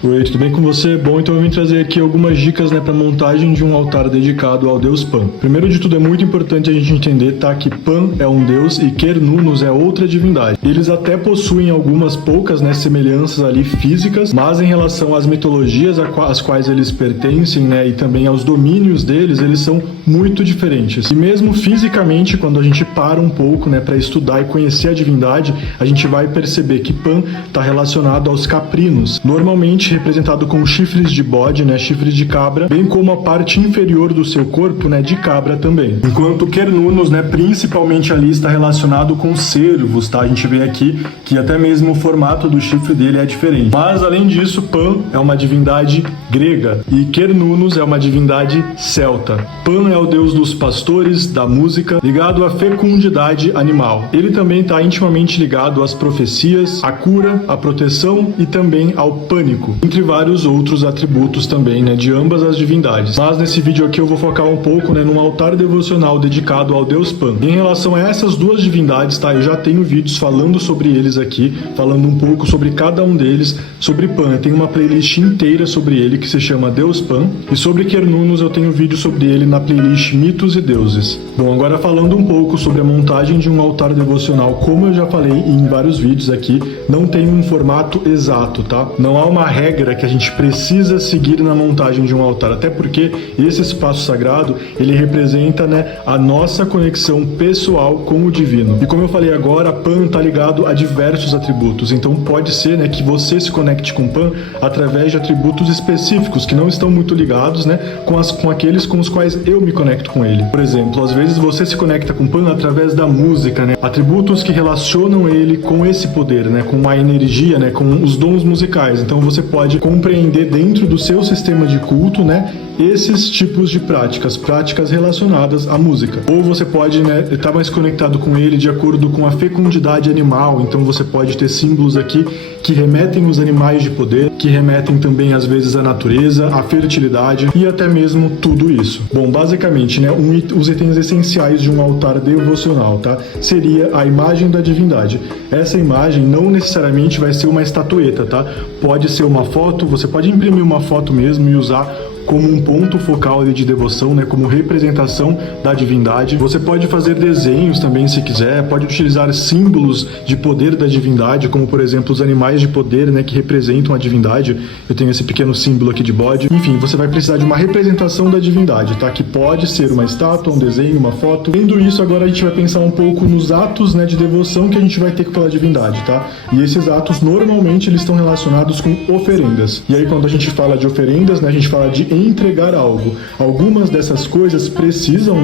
Oi, tudo bem com você? Bom, então eu vim trazer aqui algumas dicas, para montagem de um altar dedicado ao deus Pan. Primeiro de tudo, é muito importante a gente entender, tá, que Pan é um deus e Cernunnos é outra divindade. Eles até possuem algumas poucas, semelhanças ali físicas, mas em relação às mitologias às quais eles pertencem, e também aos domínios deles, eles são muito diferentes. E mesmo fisicamente, quando a gente para um pouco, para estudar e conhecer a divindade, a gente vai perceber que Pan está relacionado aos caprinos, normalmente representado com chifres de bode, chifres de cabra, bem como a parte inferior do seu corpo, de cabra também. Enquanto Cernunnos, principalmente ali está relacionado com cervos, tá? A gente vê aqui que até mesmo o formato do chifre dele é diferente. Mas além disso, Pan é uma divindade grega e Cernunnos é uma divindade celta. Pan é o deus dos pastores, da música, ligado à fecundidade animal. Ele também está intimamente ligado às profecias, à cura, à proteção e também ao pânico, entre vários outros atributos também, de ambas as divindades. Mas nesse vídeo aqui eu vou focar um pouco, num altar devocional dedicado ao deus Pan. Em relação a essas duas divindades, tá? Eu já tenho vídeos falando sobre eles aqui, falando um pouco sobre cada um deles, sobre Pan. Eu tenho uma playlist inteira sobre ele que se chama Deus Pan, e sobre Cernunnos eu tenho vídeo sobre ele na playlist Mitos e Deuses. Bom, agora falando um pouco sobre a montagem de um altar devocional, como eu já falei em vários vídeos aqui, não tem um formato exato, tá? Não há uma regra que a gente precisa seguir na montagem de um altar, até porque esse espaço sagrado, ele representa, a nossa conexão pessoal com o divino. E como eu falei agora, Pan está ligado a diversos atributos, então pode ser, que você se conecte com Pan através de atributos específicos que não estão muito ligados, com aqueles com os quais eu me conecto com ele. Por exemplo, às vezes você se conecta com Pan através da música, atributos que relacionam ele com esse poder, com a energia, com os dons musicais. Então você pode compreender dentro do seu sistema de culto, esses tipos de práticas relacionadas à música. Ou você pode, estar mais conectado com ele de acordo com a fecundidade animal, então você pode ter símbolos aqui que remetem os animais de poder, que remetem também às vezes à natureza, à fertilidade e até mesmo tudo isso. Bom, basicamente, os itens essenciais de um altar devocional, tá? Seria a imagem da divindade. Essa imagem não necessariamente vai ser uma estatueta, tá? Pode ser uma foto, você pode imprimir uma foto mesmo e usar como um ponto focal ali de devoção, como representação da divindade. Você pode fazer desenhos também, se quiser, pode utilizar símbolos de poder da divindade, como por exemplo os animais de poder, que representam a divindade. Eu tenho esse pequeno símbolo aqui de bode. Enfim, você vai precisar de uma representação da divindade, tá? Que pode ser uma estátua, um desenho, uma foto. Tendo isso, agora a gente vai pensar um pouco nos atos, de devoção que a gente vai ter com aquela divindade, tá? E esses atos, normalmente, eles estão relacionados com oferendas. E aí, quando a gente fala de oferendas, a gente fala de entregar algo. Algumas dessas coisas precisam,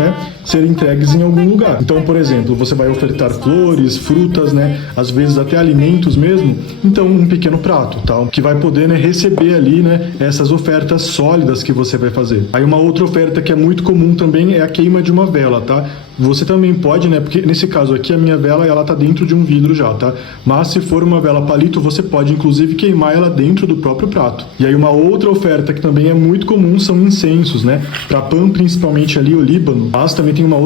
ser entregues em algum lugar. Então, por exemplo, você vai ofertar flores, frutas, às vezes até alimentos mesmo. Então, um pequeno prato, tá? Que vai poder, receber ali, essas ofertas sólidas que você vai fazer. Aí uma outra oferta que é muito comum também é a queima de uma vela, tá? Você também pode, porque nesse caso aqui a minha vela, ela tá dentro de um vidro já, tá? Mas se for uma vela palito, você pode inclusive queimar ela dentro do próprio prato. E aí uma outra oferta que também é muito comum são incensos, Para Pan, principalmente ali o Líbano, mas também tem uma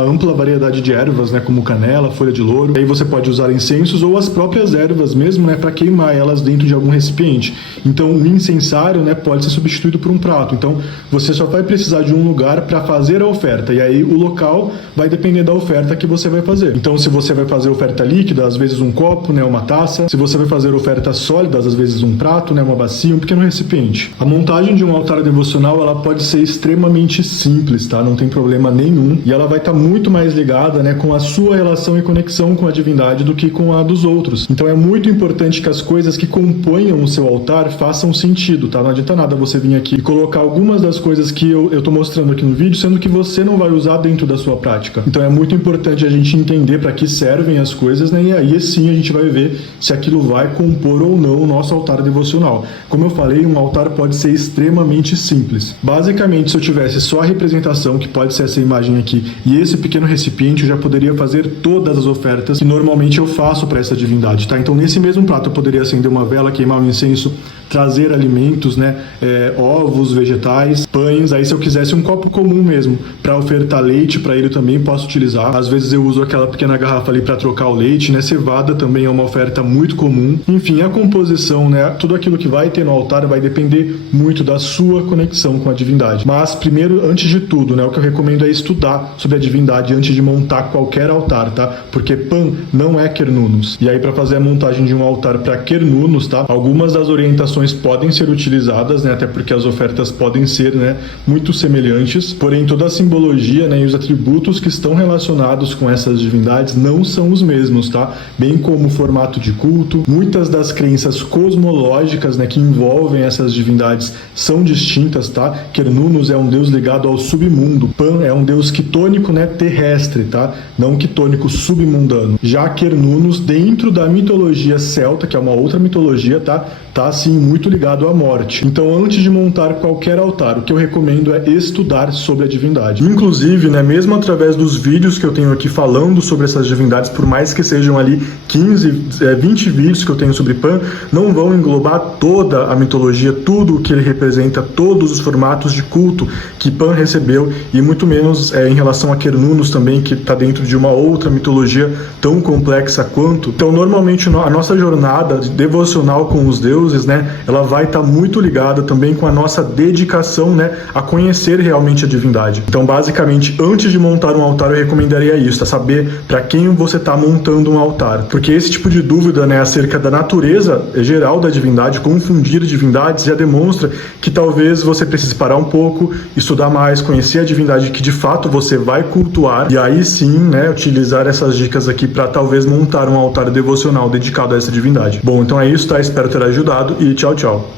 ampla variedade de ervas, como canela, folha de louro. E aí você pode usar incensos ou as próprias ervas mesmo, para queimar elas dentro de algum recipiente. Então o incensário, pode ser substituído por um prato. Então você só vai precisar de um lugar para fazer a oferta. E aí o local vai depender da oferta que você vai fazer. Então, se você vai fazer oferta líquida, às vezes um copo, uma taça. Se você vai fazer ofertas sólidas, às vezes um prato, uma bacia, um pequeno recipiente. A montagem de um altar devocional, ela pode ser extremamente simples, tá? Não tem problema nenhum. E ela vai estar muito mais ligada, com a sua relação e conexão com a divindade do que com a dos outros. Então, é muito importante que as coisas que componham o seu altar façam sentido, tá? Não adianta nada você vir aqui e colocar algumas das coisas que eu tô mostrando aqui no vídeo, sendo que você não vai usar dentro da sua prática. Então é muito importante a gente entender para que servem as coisas, e aí sim a gente vai ver se aquilo vai compor ou não o nosso altar devocional. Como eu falei, um altar pode ser extremamente simples. Basicamente, se eu tivesse só a representação, que pode ser essa imagem aqui, e esse pequeno recipiente, eu já poderia fazer todas as ofertas que normalmente eu faço para essa divindade, tá? Então nesse mesmo prato eu poderia acender uma vela, queimar um incenso, trazer alimentos, né, ovos, vegetais, pães. Aí se eu quisesse um copo comum mesmo para ofertar leite para ele também posso utilizar. Às vezes eu uso aquela pequena garrafa ali para trocar o leite, né? Cevada também é uma oferta muito comum. Enfim, a composição, né, tudo aquilo que vai ter no altar vai depender muito da sua conexão com a divindade. Mas primeiro, antes de tudo, né, o que eu recomendo é estudar sobre a divindade antes de montar qualquer altar, tá? Porque Pan não é Cernunnos. E aí para fazer a montagem de um altar para Cernunnos, tá? Algumas das orientações podem ser utilizadas, né? Até porque as ofertas podem ser, né, muito semelhantes. Porém, toda a simbologia, né, e os atributos que estão relacionados com essas divindades não são os mesmos, tá? Bem como o formato de culto, muitas das crenças cosmológicas, né, que envolvem essas divindades são distintas, tá? Cernunnos é um deus ligado ao submundo. Pan é um deus quitônico, né, terrestre, tá? Não quitônico submundano. Já Cernunnos, dentro da mitologia celta, que é uma outra mitologia, tá assim muito ligado à morte. Então, antes de montar qualquer altar, o que eu recomendo é estudar sobre a divindade. Inclusive, né, mesmo através dos vídeos que eu tenho aqui falando sobre essas divindades, por mais que sejam ali 15, 20 vídeos que eu tenho sobre Pan, não vão englobar toda a mitologia, tudo o que ele representa, todos os formatos de culto que Pan recebeu, e muito menos em relação a Cernunnos também, que está dentro de uma outra mitologia tão complexa quanto. Então, normalmente, a nossa jornada devocional com os deuses, né, ela vai estar muito ligada também com a nossa dedicação, né, a conhecer realmente a divindade. Então, basicamente, antes de montar um altar, eu recomendaria isso, tá? Saber para quem você está montando um altar. Porque esse tipo de dúvida, né, acerca da natureza geral da divindade, confundir divindades, já demonstra que talvez você precise parar um pouco, estudar mais, conhecer a divindade que de fato você vai cultuar, e aí sim, né, utilizar essas dicas aqui para talvez montar um altar devocional dedicado a essa divindade. Bom, então é isso, tá? Espero ter ajudado e tchau, tchau.